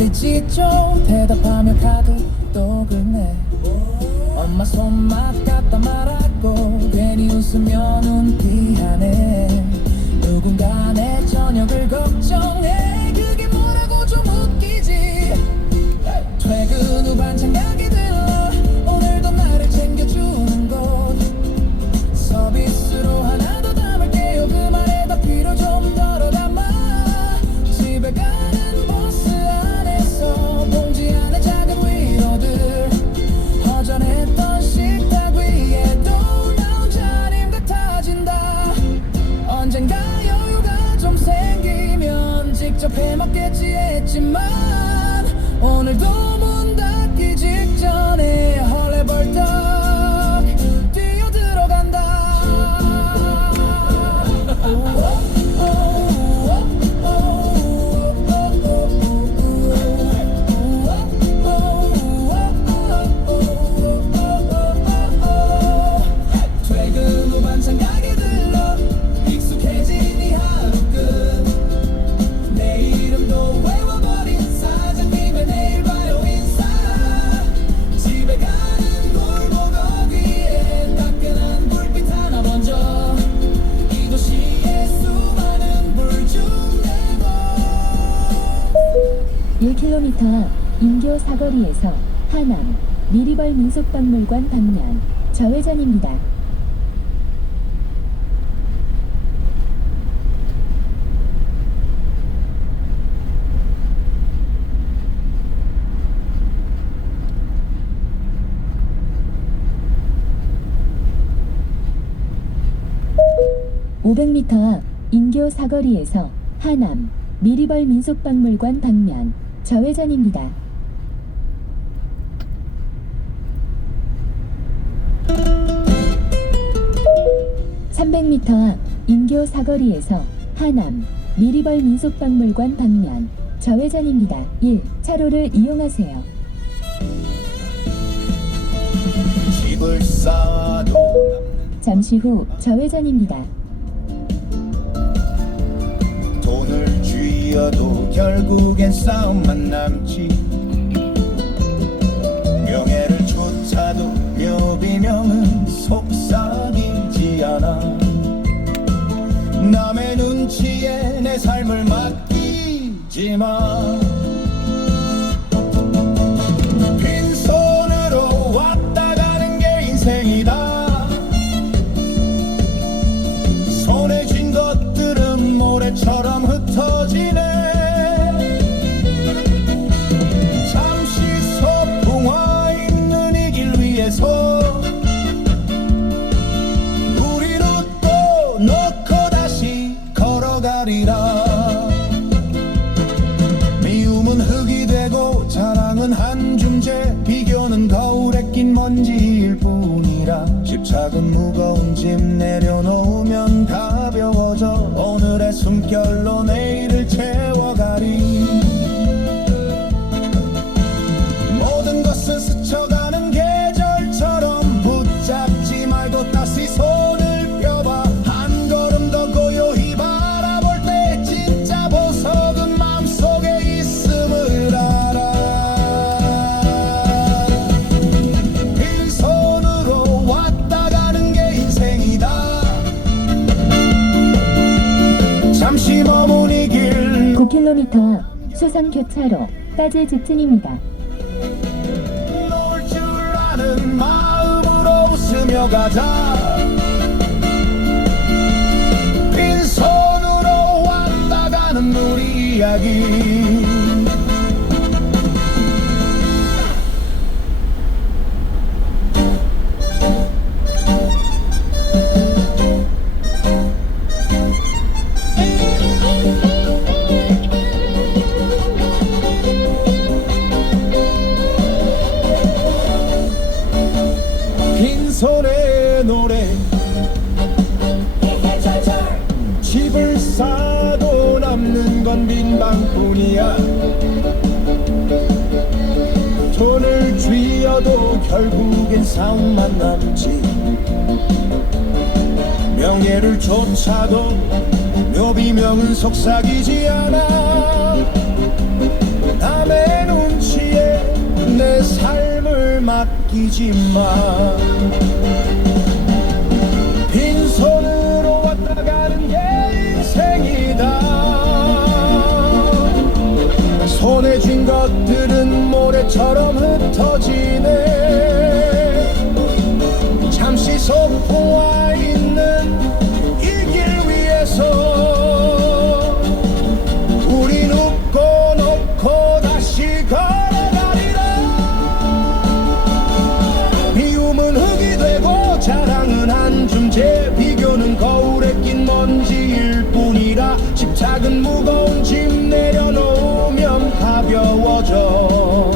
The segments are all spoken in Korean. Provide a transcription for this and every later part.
들리지 좀 대답하며 카드도 긁네. 엄마 손맛 갖다 말았고 괜히 웃으며 눈 피하네. 누군가 내 저녁을 걱정해. 그게 뭐라고 좀 웃기지. 퇴근 후 반찬 가게 들러 오늘도 나를 챙겨주는 곳. 서비스로 하나 더 담을게요. 그 말에다 필요 좀 덜어 담아. 집에 가는 버스 안에서 봉지 안에 작은 위로들. 허전했던 식탁 위에도 나 혼자님 같아진다. 언젠가 여유가 좀 생기면 직접 해먹겠지 했지만 오늘도 문 닫기 직전에 헐레벌떡 뛰어들어간다. 퇴근 후 반찬 가게 들러 익숙해진 이 하루 끝. 내 이름도 외워버린 사장님의 내일 봐요 인사. 집에 가는 골목 어귀에 따끈한 불빛 하나 번져. 이 도시의 수많은 불 중 내 1km 인교 사거리에서 하남 미리벌 민속박물관 방면 좌회전입니다. 500m 앞 인교 사거리에서 하남 미리벌 민속박물관 방면 좌회전입니다. 300m 앞 인교 사거리에서 하남 미리벌 민속박물관 방면 좌회전입니다. 1차로를 이용하세요. 집을 쌓아도 잠시 후 좌회전입니다. 돈을 쥐어도 결국엔 싸움만 남지. 명예를 쫓아도 묘비명은 속삭이지 않아. 남의 눈치에 내 삶을 맡기지 마. 빈손으로 왔다 가는 게 인생이다. 손에 쥔 것들은 모래처럼 흩어지네. 잠시 소풍와 있는 이 길 위에서 우리는 또 놓고 다시 걸어가리라. 미움은 흙이 되고 자랑은 한 줌째. 비교는 거울에 낀 먼지일 뿐이라. 집착은 무거운 짐 내려놓으면 가벼워져. 오늘의 숨결로 내일을 채워가리. 모든 것은 스쳐가는 계절처럼 붙잡지 말고 다시 손을 펴봐. 한 걸음 더 고요히 바라볼 때 진짜 보석은 마음속에 있음을 알아. 빈손으로 왔다 가는 게 인생이다. 잠시 머문 이 길 9km 앞 수성교차로까지 직진입니다. 놀 줄 아는 마음으로 웃으며 가자. 빈손으로 왔다 가는 우리 이야기. 빈손의 노래. 집을 싸도 남는 건 빈방뿐이야. 돈을 쥐어도 결국엔 싸움만 남지. 명예를 쫓아도 묘비명은 속삭이지 않아. 남의 맡기지마. 빈손으로 왔다 가는 게 인생이다. 손에 쥔 것들은 모래처럼 흩어지네. 잠시 소풍와 있는 이 길 위에서 우린 웃고 놓고 다시 걸어가리라. 미움은 흙이 되고 자랑은 한 줌째, 비교는 거울에 낀 먼지일 뿐이라. 집착은 무거운 짐 내려놓으면 가벼워져.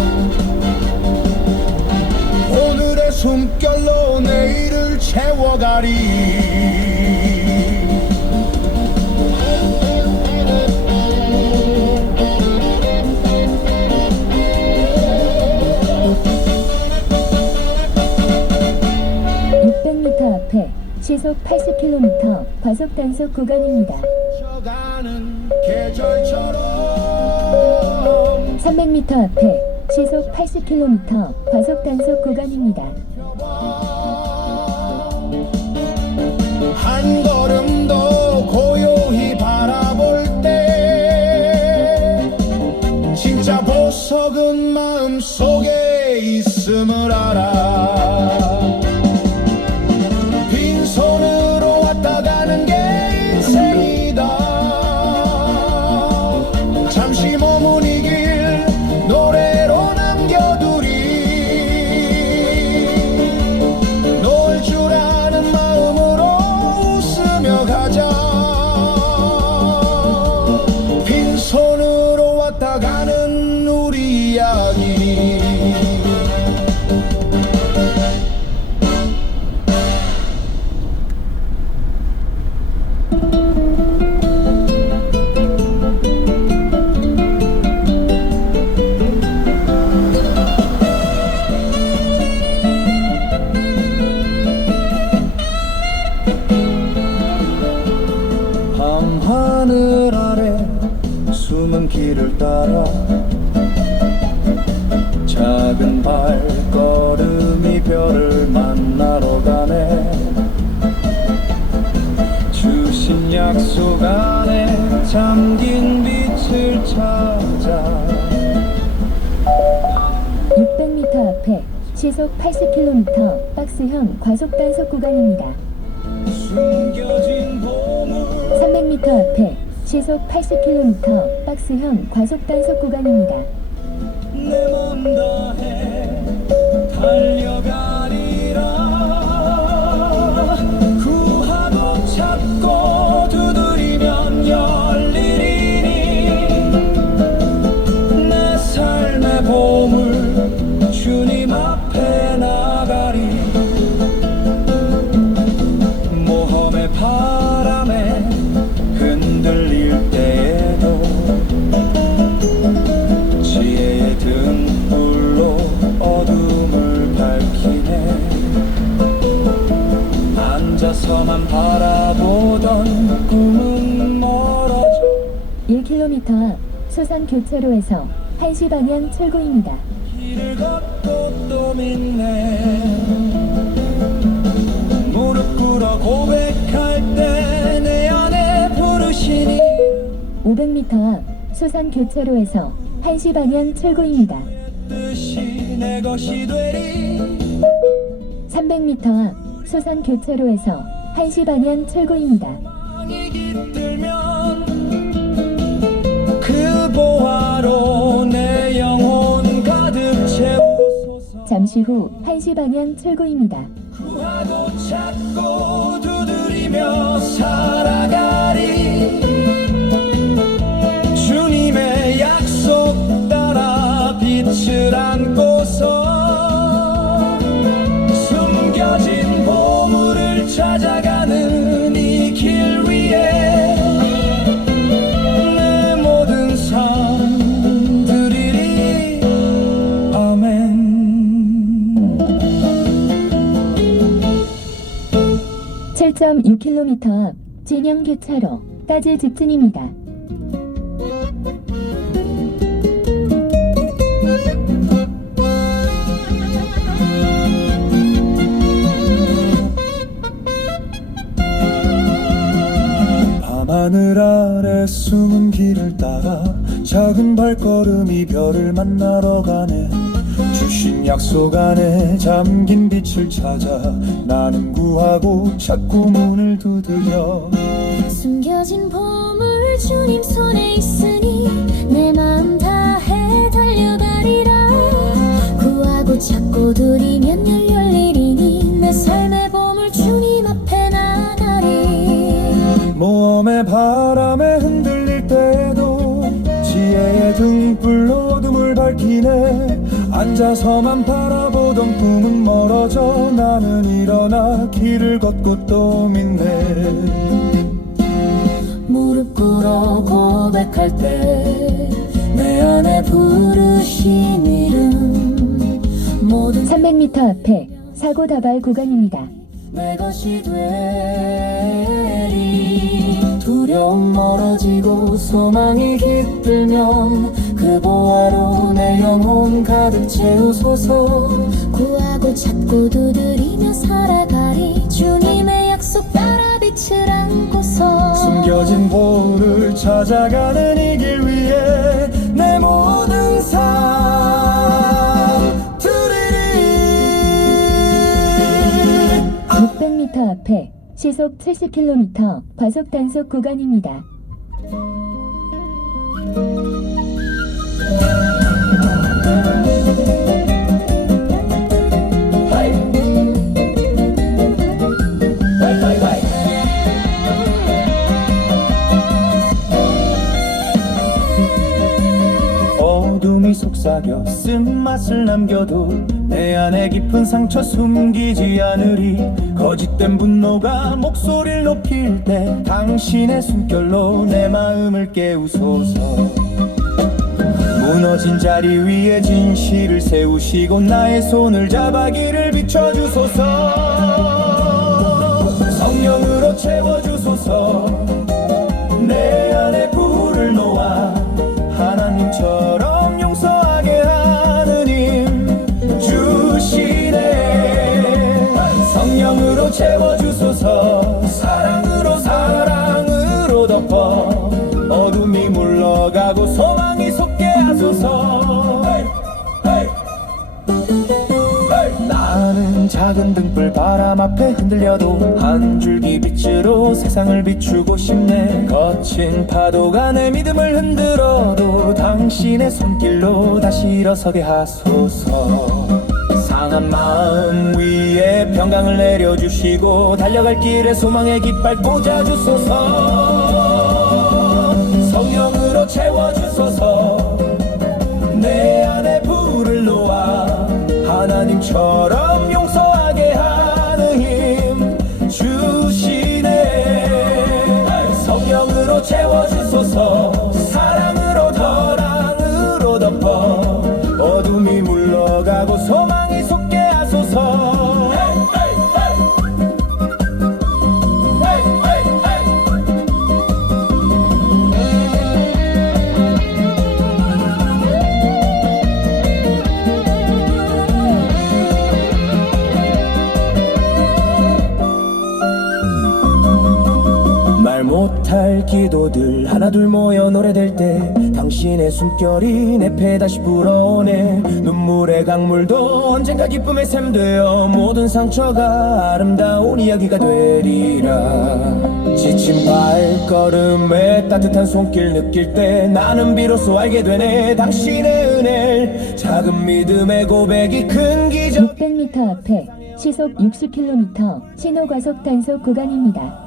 오늘의 숨결로 내일을 채워가리. 600m 앞에 시속 80km 과속 단속 구간입니다. 가는 계절처럼 300m 앞에 시속 80km 과속 단속 구간입니다. 한 걸음도 고요히 바라볼 때 진짜 보석은 마음속에 있음을 알아. 빈손으로 왔다 가는 게 인생이다. 잠시 머문 이 길 노래로 남겨두리. 놀 줄 아는 마음으로 웃으며 가자. 빈손으로 왔다 가는 우리 이야기. 밤하늘 아래 숨은 길을 따라 작은 발걸음이 별을 만나러 가네. 주신 약속 안에 잠긴 빛을 찾아. 600m 앞에 시속 80km 박스형 과속 단속 구간입니다. 숨겨진 보물 300m 앞에 시속 80km 박스형 과속 단속 구간입니다. 내 맘 다해 달려가리라. 구하고 찾고 두드리면 열리리니. 내 삶의 보물 주님 앞에 나가리. 모험의 바람에 흔들릴 때에도 지혜의 등불로 어둠을 밝히네. 앉아서만 바라보던 꿈은 멀어져. 1km 앞 수산 교차로에서 1시 방향 출구입니다. 길을 걷고 또 믿네. 무릎 꿇어 고백할 때 내 안에 부르시니. 500m 앞 수산 교차로에서 1시 방향 출구입니다. 뜻이 내 것이 되리. 300m 앞 수산 교차로에서 1시 방향 출구입니다. 땅이 깃들면 그 보화로 내 영혼 가득 채우소서. 잠시 후 1시 방향 출구입니다. 구하고 찾고 두드리며 살아가리. 주님의 약속 따라 빛을 안고서 숨겨진 보물을 찾아가는 이 길 위에 내 모든 삶 드리리. 아멘. 7.6km 앞 진영교차로까지 직진입니다. 작은 발걸음이 별을 만나러 가네. 주신 약속 안에 잠긴 빛을 찾아 나는 구하고 찾고 문을 두드려. 숨겨진 보물 주님 손에 있으니 내 마음 다해 달려가리라. 구하고 찾고 두드리면 열리리니 내 삶의 보물 주님 앞에 나가리. 모험의 바람에 흔들릴 때에도 지혜의 등불로 어둠을 밝히네. 앉아서만 바라보던 꿈은 멀어져 나는 일어나 길을 걷고 또 믿네. 무릎 꿇어 고백할 때 내 안에 부르신 이름 모든 300m 앞에 사고 다발 구간입니다. 내 것이 되리. 두려움 멀어지고 소망이 깃들면 그 보화로 내 영혼 가득 채우소서. 구하고 찾고 두드리며 살아가리. 주님의 약속 따라 빛을 안고서 숨겨진 보물을 찾아가는 이 길 위에 내 모든 삶 드리리. 600m 앞에 시속 70km 과속 단속 구간입니다. 어둠이 속삭여 쓴맛을 남겨도 내 안에 깊은 상처 숨기지 않으리. 거짓된 분노가 목소리를 높일 때 당신의 숨결로 내 마음을 깨우소서. 무너진 자리 위에 진실을 세우시고 나의 손을 잡아 길을 비춰주소서. 성령으로 채워주소서. 내 안에 불을 놓아 하나님처럼 용서하게 하는 힘 주시네. 성령으로 채워주소서. 사랑으로 덮어 어둠이 물러가고 소망이 솟게 하소서. 나는 작은 등불 바람 앞에 흔들려도 한 줄기 빛으로 세상을 비추고 싶네. 거친 파도가 내 믿음을 흔들어도 당신의 손길로 다시 일어서게 하소서. 상한 마음 위에 평강을 내려주시고 달려갈 길에 소망의 깃발 꽂아주소서. 성령으로 채워주소서. 내 안에 불을 놓아 하나님처럼 용서하게 하는 힘 주시네. 성령으로 채워주소서. 사랑으로 덮어 어둠이 물러가고 소망이 솟게 하소서. 말 못할 기도들 하나둘 모여 노래될 때 당신의 숨결이 내 배 다시 불어오네. 눈물의 강물도 언젠가 기쁨의 샘 되어 모든 상처가 아름다운 이야기가 되리라. 지친 발걸음에 따뜻한 손길 느낄 때 나는 비로소 알게 되네. 당신의 은혜 작은 믿음의 고백이 큰 기적. 600m 앞에 시속 60km 신호 과속 단속 구간입니다.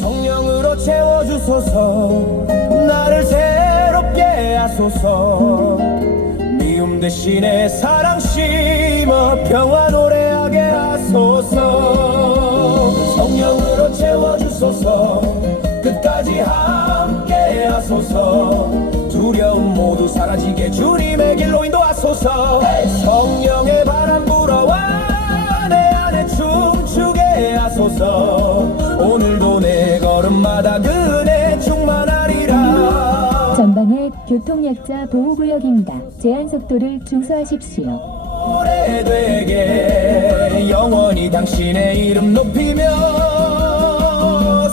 성령으로 채워주소서. 나를 새롭게 하소서. 미움 대신에 사랑 심어 평화 노래하게 하소서. 성령으로 채워주소서. 끝까지 함께 하소서. 두려움 모두 사라지게 주님의 길로 인도하소서. 성령의 바람 불어와 내 안에 춤추게 하소서. 오늘도 내 걸음마다 그네 충만하리라. 전방에 교통약자 보호구역입니다. 제한 속도를 준수하십시오. 오래되게 영원히 당신의 이름 높이며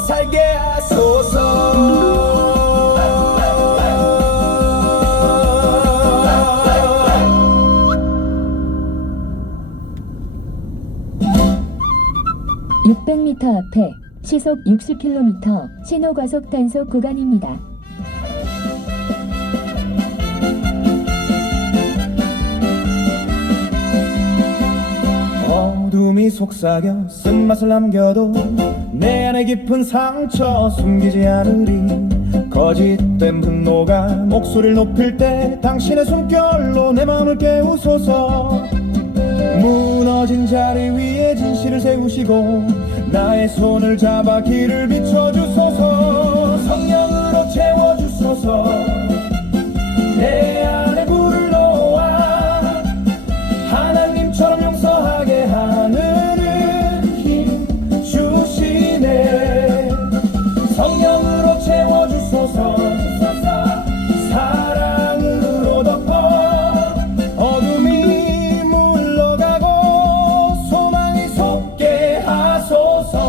살게 하소서. 시속 60km 신호과속 단속 구간입니다. 어둠이 속삭여 쓴맛을 남겨도 내 안에 깊은 상처 숨기지 않으리. 거짓된 분노가 목소리를 높일 때 당신의 숨결로 내 마음을 깨우소서. 무너진 자리 위에 진실을 세우시고 나의 손을 잡아 길을 비춰주소서. 성령으로 채워주소서. 내 안에 불을 놓아 하나님처럼 용서하게 하는 힘 주시네. 성령으로 채워주소서. 사랑으로 덮어 어둠이 물러가고 소망이 솟게 하소서.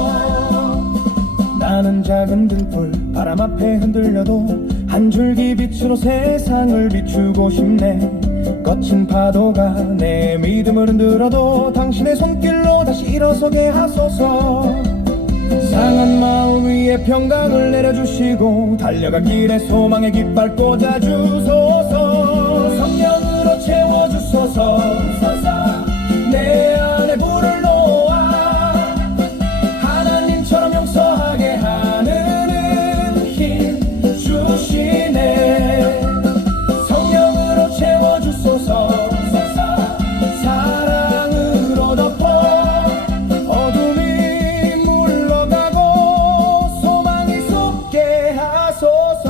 나는 작은 등불 바람 앞에 흔들려도 한 줄기 빛으로 세상을 비추고 싶네. 거친 파도가 내 믿음을 흔들어도 당신의 손길로 다시 일어서게 하소서. 상한 마음 위에 평강을 내려주시고 달려간 길에 소망의 깃발 꽂아주소서. 성령으로 채워주소서. 내 안에 불을 놓아 하나님처럼 용서하게 하는 힘 주시네. 성령으로 채워주소서. 사랑으로 덮어 어둠이 물러가고 소망이 솟게 하소서.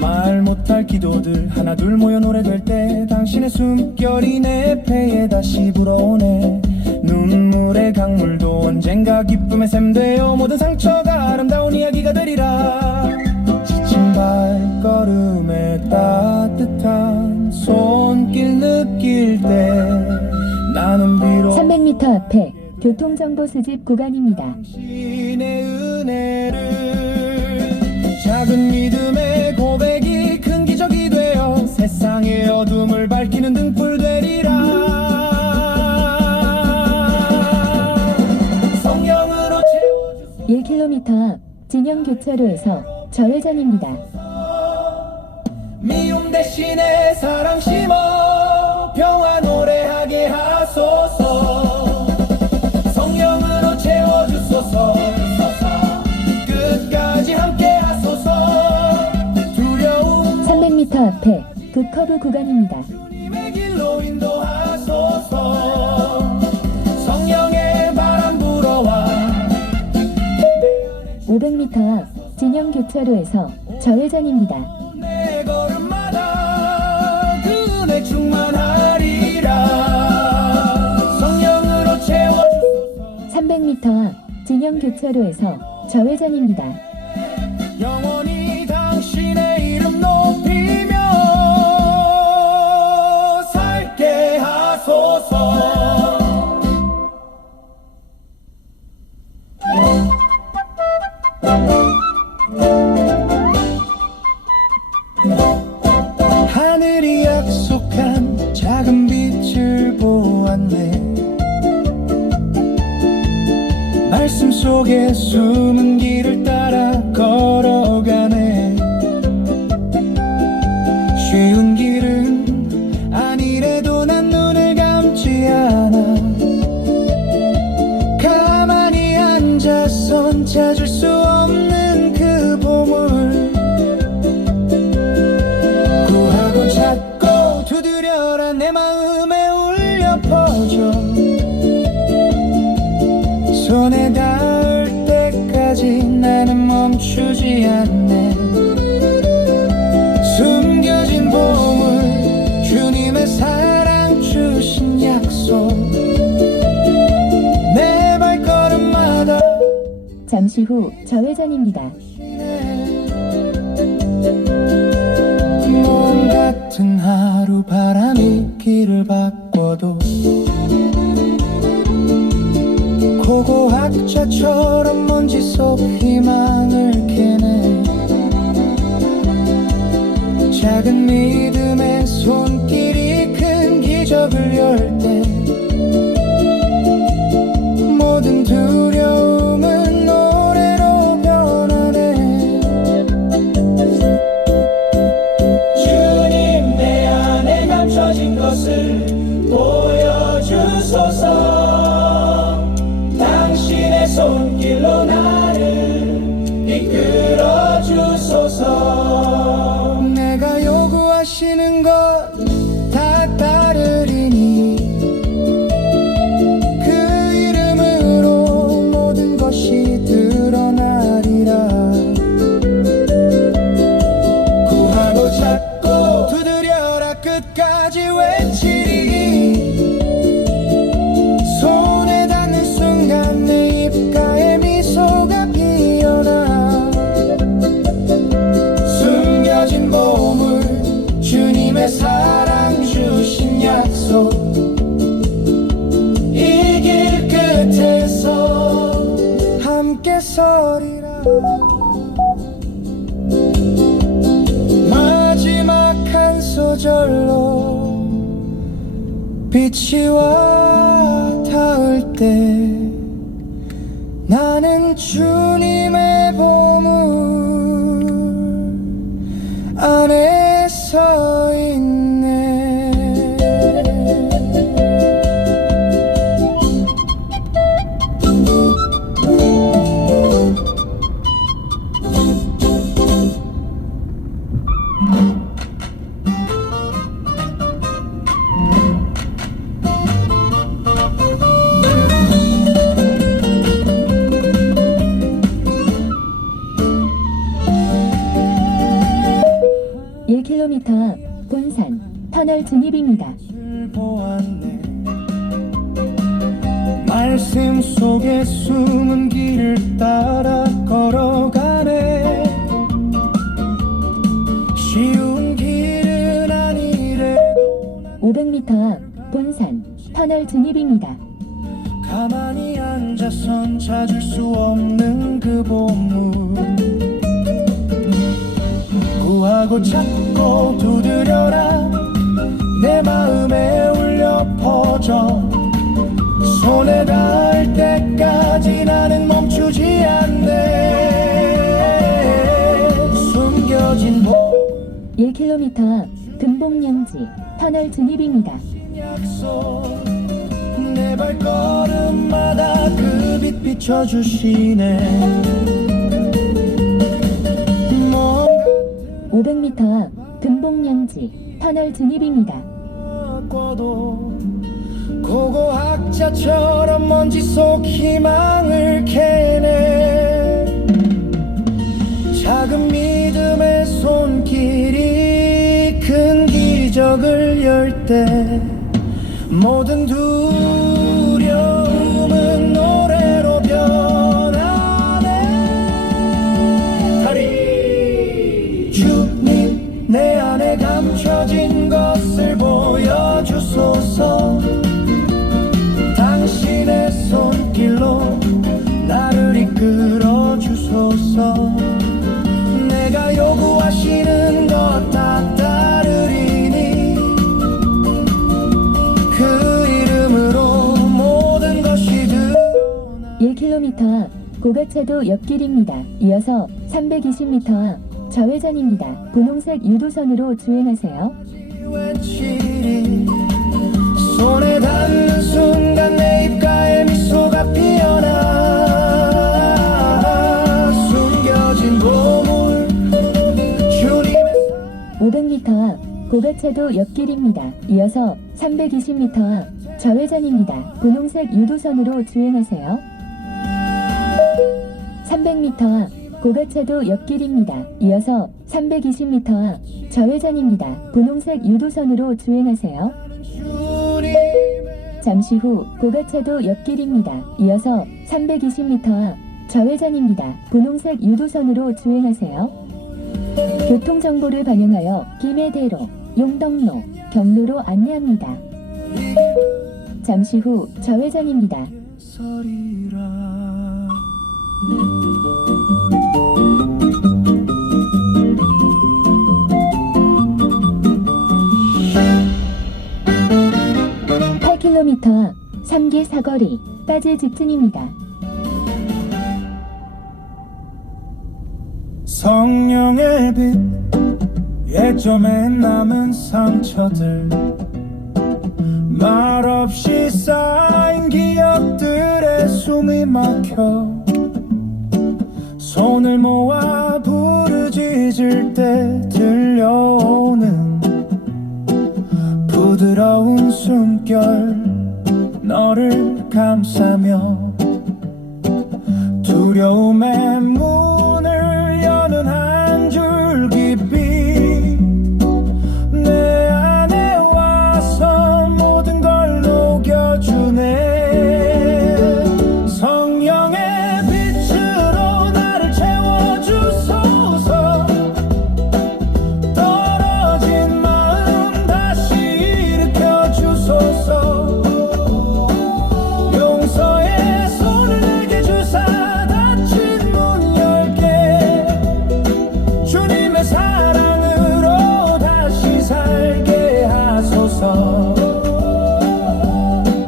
말 못할 기도들 하나둘 모여 노래될 때 당신의 숨결이 내 폐에 다시 불어오네. 눈물의 강물도 언젠가 기쁨의 샘 되어 모든 상처가 아름다운 이야기가 되리라. 지친 발걸음에 따뜻한 손길 느낄 때 나는 비록 300m 앞에 교통정보 수집 구간입니다. 당신의 은혜를 작은 믿음의 고백이 큰 기적이 되어 세상의 어둠을 밝히는 등불 되리라. 성령으로 채워주소서. 1km 앞 진영교차로에서 좌회전입니다. 미움 대신에 사랑 심어 평화 노래하게 하소서. 성령으로 채워주소서. 끝까지 함께 하소서. 두려움 300m 앞에 급커브 구간입니다. 주님의 길로 인도하소서. 성령의 바람 불어와 500m 앞 진영교차로에서 좌회전입니다. 내 걸음마다 그 은혜 충만하리라. 성령으로 채워주소서. 300m 앞 진영교차로에서 좌회전입니다. 영원히 당신의 이름 높이며 살게 하소서. 하늘이 약속한 작은 빛을 보았네. 말씀 속에 숨은 길을 따라 걸어가네. 쉬운 길은 아니래도 난 눈을 감지 않아. 가만히 앉아선 찾을 수 없는 그 보물. 구하고 찾고 두드려라 내 마음에 울려 퍼져. 손에 닿을 때까지 나는 멈추지 않네. 숨겨진 보물 주님의 사랑 주신 약속 내 발걸음마다 잠시 후 좌회전입니다. 몸 같은 하루 바람이 길을 바꿔도 고고학자처럼 먼지 속 희망을 캐네. 작은 믿음의 손길이 큰 기적을 열 때 모든 두려움은 노래로 변하네. 주님 내 안에 감춰진 것을 보여주소서. 당신의 손길로 나를 이끌어 주소서. 내가 요구하시는 것 다 따르리니 그 이름으로 모든 것이 드러나리라. 구하고 찾고 두드려라 끝까지 외치리. 손에 닿는 순간 내 입가에 미소가 피어나. 숨겨진 보물 주님의 사랑 주신 약속 이 길 끝에서 함께 서리라. 마지막 한 소절로 빛이 와 닿을 때 나는 주님의 보물 안에 서 있네. 앞 본산 터널 진입입니다. 보았네. 말씀 속에 숨은 길을 따라 걸어가네. 쉬운 길은 아니래. 500m 앞 본산 터널 진입입니다. 가만히 앉아선 찾을 수 없는 그 보물. 구하고 찾고 두드려라. 내 마음에 울려 퍼져. 손에 닿을 때까지 나는 멈추지 않네. 숨겨진 1km 앞 금봉령지 터널 진입입니다. 약속. 내 발걸음마다 그 빛 비춰주시네. 500m 앞 금봉령지 터널 진입입니다. 고고학자처럼 먼지 속 희망을 캐네. 작은 믿음의 손길이 큰 기적을 열 때 모든 두려움은 노래로 변하네. 다리 주님 내 안에 감춰진 것을 보여주소서. 당신의 손길로 나를 이끌어 주소서. 내가 요구하시는 것 다 따르리니 그 이름으로 모든 것이 드러나. 1km 앞 고가차도 옆길입니다. 이어서 320m 앞 좌회전입니다. 분홍색 유도선으로 주행하세요. 외치리. 손에 닿는 순간 내 입가에 미소가 피어나. 숨겨진 보물 주님의 500m 앞 고가차도 옆길입니다. 이어서 320m 앞 좌회전입니다. 분홍색 유도선으로 주행하세요. 300m 앞 고가차도 옆길입니다. 이어서 320m 앞 좌회전입니다. 분홍색 유도선으로 주행하세요. 잠시 후 고가차도 옆길입니다. 이어서 320m 앞 좌회전입니다. 분홍색 유도선으로 주행하세요. 교통정보를 반영하여 김해대로, 용덕로, 경로로 안내합니다. 잠시 후 좌회전입니다. 서리라. 사거리까지 직진입니다. 성령의 빛 예전에 남은 상처들 말없이 쌓인 기억들에 숨이 막혀 손을 모아 부르짖을 때 들려오는 부드러운 숨결 너를 감싸며 두려움의 문을 여는 한 줄기 빛 내 안에 와서 모든 걸 녹여주네 성령의 빛으로 나를 채워주소서 떨어진 마음 다시 일으켜주소서 용서의 손을 내게 주사 닫힌 문 열게 주님의 사랑으로 다시 살게 하소서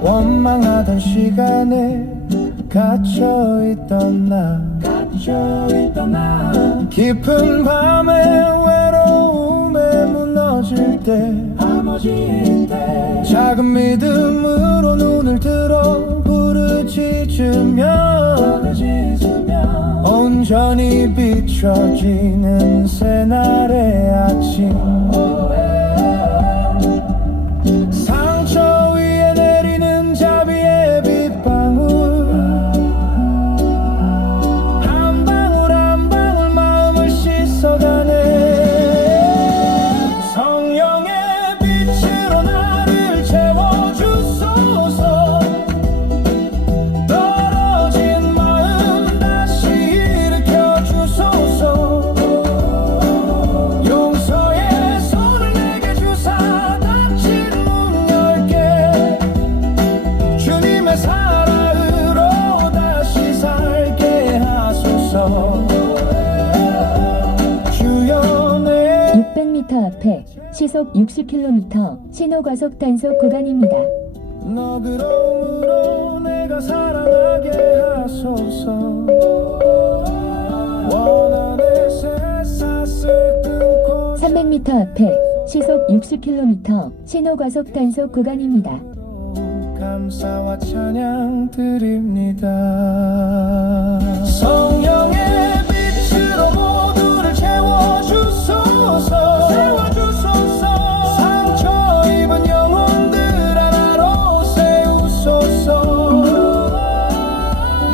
원망하던 시간에 갇혀있던 나 깊은 밤에 외로움에 무너질 때 작은 믿음으로 눈을 들어 부르짖으며 온전히 비춰지는 새날의 아침 상처 위에 내리는 자비의 빗방울 한 방울 한 방울 마음을 씻어가네 성령의 빛으로 나를 채워주소서 떨어진 마음 다시 일으켜주소서 용서의 손을 내게 주사 닫힌 문 열게 주님의 사랑으로 다시 살게 하소서 주여 내 600m 앞에 시속 60km 신호과속 단속 구간입니다. 너그러움으로 내가 살아나게 하소서 원한의 새싹을 끊고 300m 앞에 시속 60km 신호과속 단속 구간입니다. 감사와 찬양 드립니다 성령의 빛으로 모두를 채워주소서 상처 입은 영혼들 하나로 세우소서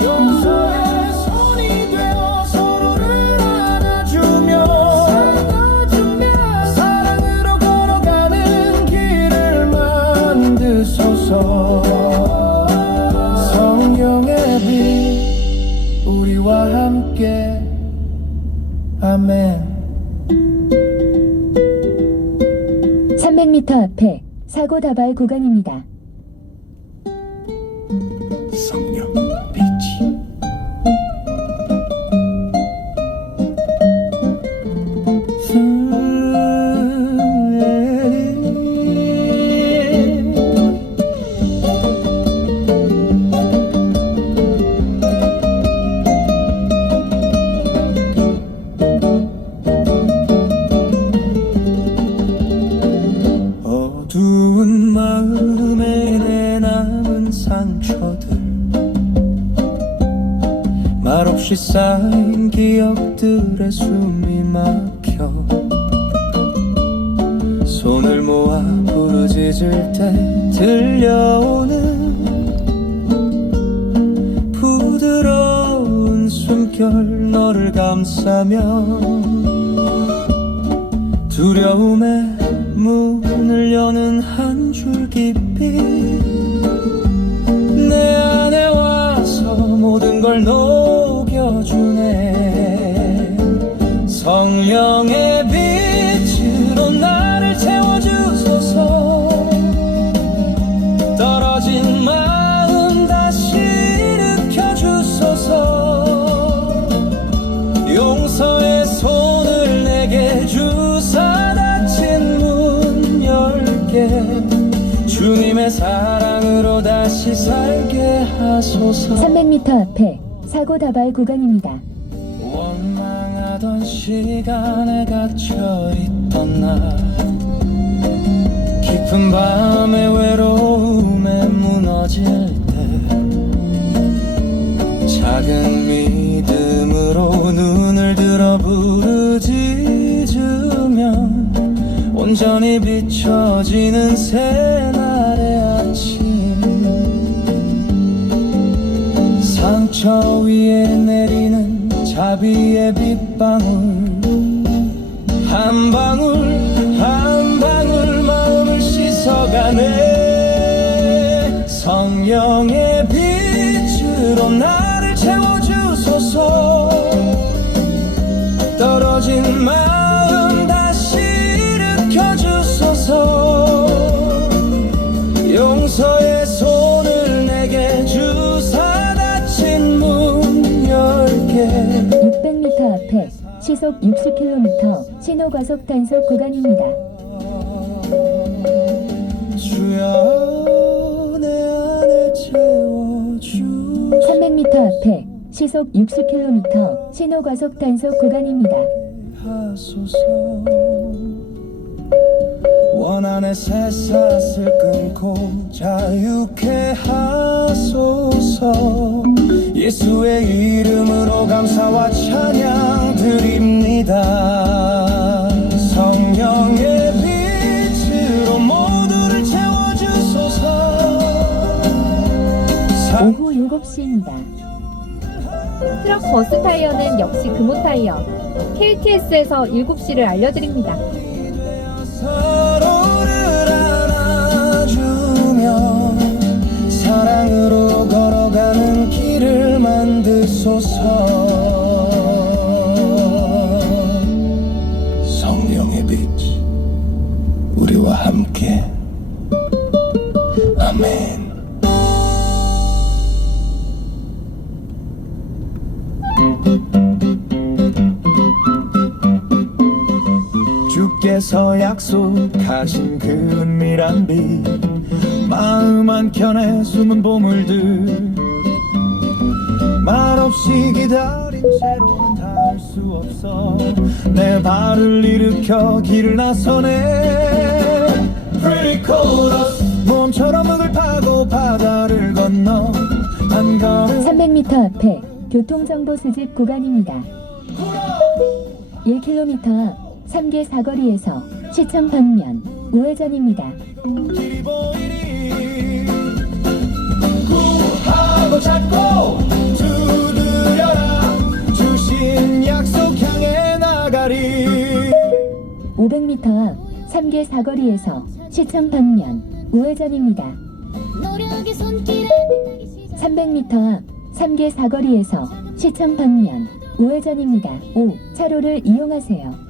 용서의 손이 되어 서로를 안아주며 사랑으로 걸어가는 길을 만드소서 성령의 빛 우리와 함께 아멘 300m 앞에 사고 다발 구간입니다. 성령 빛이 어두운 마음에 내 남은 상처들 말없이 쌓인 기억들에 숨이 막혀 손을 모아 부르짖을 때 들려오는 부드러운 숨결 너를 감싸며 두려움의 문을 여는 한 줄기 빛 내 안에 와서 모든 걸 녹여주네 성령의 빛으로 나를 채워주소서 떨어진 마음 다시 일으켜주소서 용서의 손을 내게 주사 닫힌 문 열게 주님의 사랑으로 다시 살게 하소서. 300m 앞에 사고 다발 구간입니다. 원망하던 시간에 갇혀있던 나, 깊은 밤의 외로움에 무너질 때 작은 믿음으로 눈을 들어 부르짖으면 온전히 비춰지는 새날의 아침, 상처 위에 내리는 자비의 빗방울, 한 방울 한 방울 마음을 씻어가네. 성령의 빛으로 나를 채워주소서. 떨어진 마음 다시 일으켜주소서. 용서의 손을 내게 주사 닫힌 문 열게. 600m 앞에 시속 60km 신호과속 단속 구간입니다. 주여 내 안에 채워주. 300m 앞에 시속 60km 신호과속 단속 구간입니다. 하소서. 원한의 새싹을 끊고 자유케 하소서. 예수의 이름으로 감사와 찬양 드립니다. 성령의 빛으로 모두를 채워주소서. 오후 7시입니다. 트럭 버스 타이어는 역시 금호 타이어. KTS에서 7시를 알려드립니다. 서로를 안아주며 사랑으로 걸어가는 길을 만드소서. 성령의 빛 우리와 함께. 아멘. 주께서 약속하신 그 은밀한 빛, 마음 한켠에 숨은 보물들, 말없이 기다린 채로는 닿을 수 없어. 내 발을 일으켜 길을 나서네. Pretty cold us. 몸처럼 흙을 파고 바다를 건너 한 걸음. 300m 앞에 교통정보 수집 구간입니다. 1km 앞 3개 사거리에서 시청 방면 우회전입니다. 길이 보이니 구하고 찾고 두드려라. 주신 약속 향해 나가리. 500m 앞 3개 사거리에서 시청 방면 우회전입니다. 노력의 손길에 300m 앞 3개 사거리에서 시청 방면 우회전입니다. 5. 차로를 이용하세요.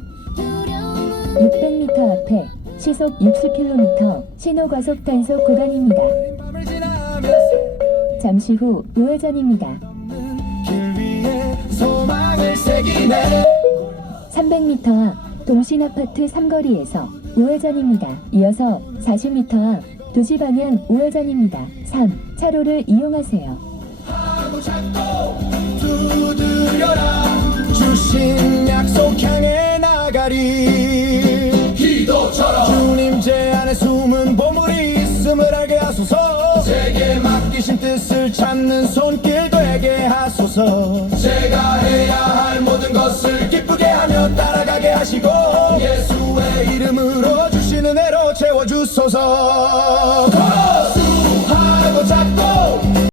600m 앞에 시속 60km 신호과속 단속 구간입니다. 밤을 지나면서 잠시 후 우회전입니다. 길 위에 소망을 새기네. 300m 앞 동신아파트 삼거리에서 우회전입니다. 이어서 40m 앞 도시 방향 우회전입니다. 3. 차로를 이용하세요. 하고 찾고 두드려라. 주신 약속 향해 나가리. 기도처럼 주님 제 안에 숨은 보물이 있음을 알게 하소서. 제게 맡기신 뜻을 찾는 손길 되게 하소서. 제가 해야 할 모든 것을 기쁘게 하며 따라가게 하시고 예수의 이름으로 주시는 애로 채워주소서.